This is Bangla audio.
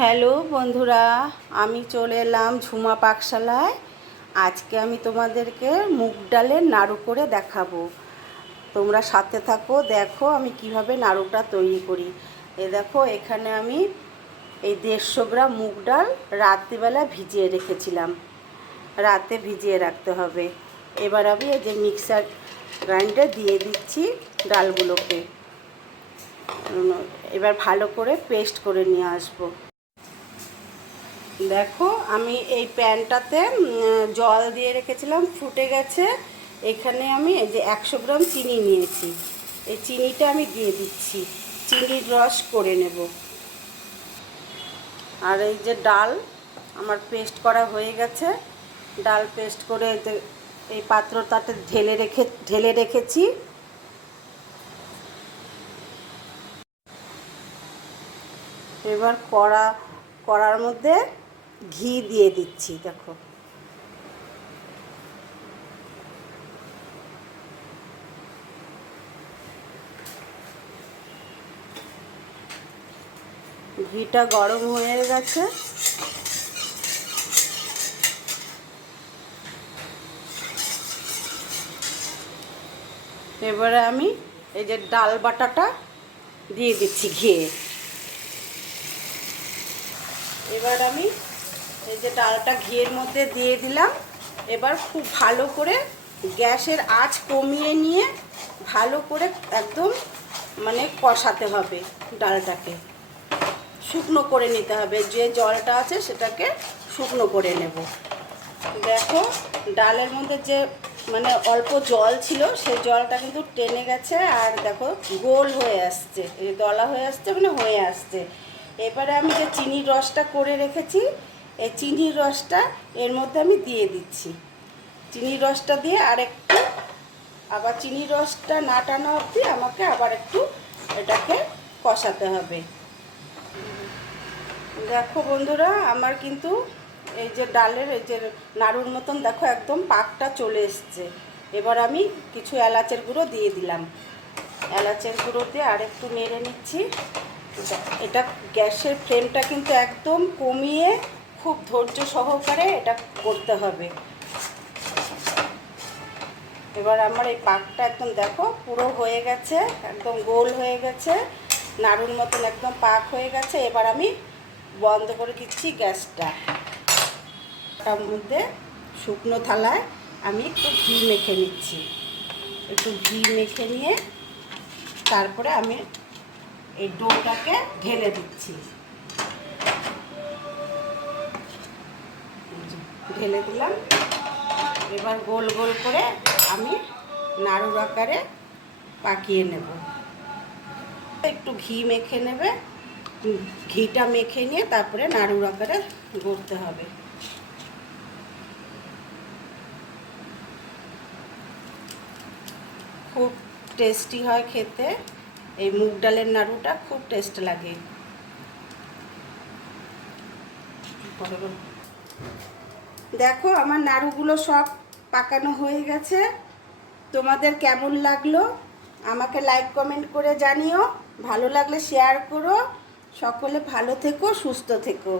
হ্যালো বন্ধুরা, আমি চলে এলাম ঝুমা পাকশালায়। আজকে আমি তোমাদেরকে মুগ ডালের নাড়ু করে দেখাবো। তোমরা সাথে থাকো, দেখো আমি কিভাবে নাড়ুটা তৈরি করি। দেখো, এখানে আমি এই 150 গ্রাম মুগ ডাল রাত্রিবেলা ভিজিয়ে রেখেছিলাম। রাতে ভিজিয়ে রাখতে হবে। এবার আমি এই যে মিক্সার গ্রাইন্ডারে দিয়ে দিচ্ছি ডালগুলোকে। এবার ভালো করে পেস্ট করে নিয়ে আসবো। দেখো, আমি এই প্যানটাতে জল দিয়ে রেখেছিলাম, ফুটে গেছে। এখানে আমি এই যে 100 গ্রাম চিনি নিয়েছি, এই চিনিটা আমি দিয়ে দিচ্ছি। চিনির রস করে নেব। আর এই যে ডাল আমার পেস্ট করা হয়ে গেছে, ডাল পেস্ট করে এই পাত্রটাতে ঢেলে রেখেছি। এবার কড়ার মধ্যে ঘি দিয়ে দিচ্ছি। দেখো, ঘিটা গরম হয়ে গেছে। এবারে আমি এই যে ডাল বাটাটা দিয়ে দিচ্ছি ঘিয়ে। এবার আমি এই যে ডালটা ঘিয়ের মধ্যে দিয়ে দিলাম। এবার খুব ভালো করে গ্যাসের আঁচ কমিয়ে নিয়ে ভালো করে একদম কষাতে হবে। ডালটাকে শুকনো করে নিতে হবে, যে জলটা আছে সেটাকে শুকনো করে নেব। দেখো, ডালের মধ্যে যে অল্প জল ছিল, সেই জলটা কিন্তু টেনে গেছে। আর দেখো, গোল হয়ে আসছে, এই দলা হয়ে আসছে, হয়ে আসছে। এবারে আমি যে চিনির রসটা করে রেখেছি, এই চিনির রসটা এর মধ্যে আমি দিয়ে দিচ্ছি। চিনির রসটা দিয়ে আবার চিনির রসটা না টানা অবধি আমাকে আবার একটু এটাকে কষাতে হবে। দেখো বন্ধুরা, আমার কিন্তু এই যে ডালের এই যে নাড়ুর মতন দেখো একদম পাকটা চলে এসছে। এবার আমি কিছু এলাচের গুঁড়ো দিয়ে দিলাম। এলাচের গুঁড়ো দিয়ে আরেকটু নেড়ে নিচ্ছি। এটা গ্যাসের ফ্লেমটা কিন্তু একদম কমিয়ে খুব ধৈর্য সহকারে এটা করতে হবে। এবার আমার এই পাকটা একদম দেখো পুরো হয়ে গেছে, একদম গোল হয়ে গেছে, নাড়ুর মতন একদম পাক হয়ে গেছে। এবার আমি বন্ধ করে দিচ্ছি গ্যাসটা। তার মধ্যে শুকনো থালায় আমি একটু ঘি মেখে নিচ্ছি। একটু ঘি মেখে নিয়ে তারপরে আমি এই ডোটাকে ঢেলে দিচ্ছি। ঢেলে দিলাম। এবার গোল গোল করে আমি নাড়ুর আকারে পাকিয়ে নেব। একটু ঘি মেখে নেবে, ঘিটা মেখে নিয়ে তারপরে নাড়ুর আকারে গড়তে হবে। খুব টেস্টি হয় খেতে, এই মুগ ডালের নাড়ুটা খুব টেস্ট লাগে। দেখো, আমার নাড়ুগুলো সব পাকানো হয়ে গেছে। তোমাদের কেমন লাগলো আমাকে লাইক কমেন্ট করে জানিও। ভালো লাগলে শেয়ার করো। সকলে ভালো থেকো, সুস্থ থেকো।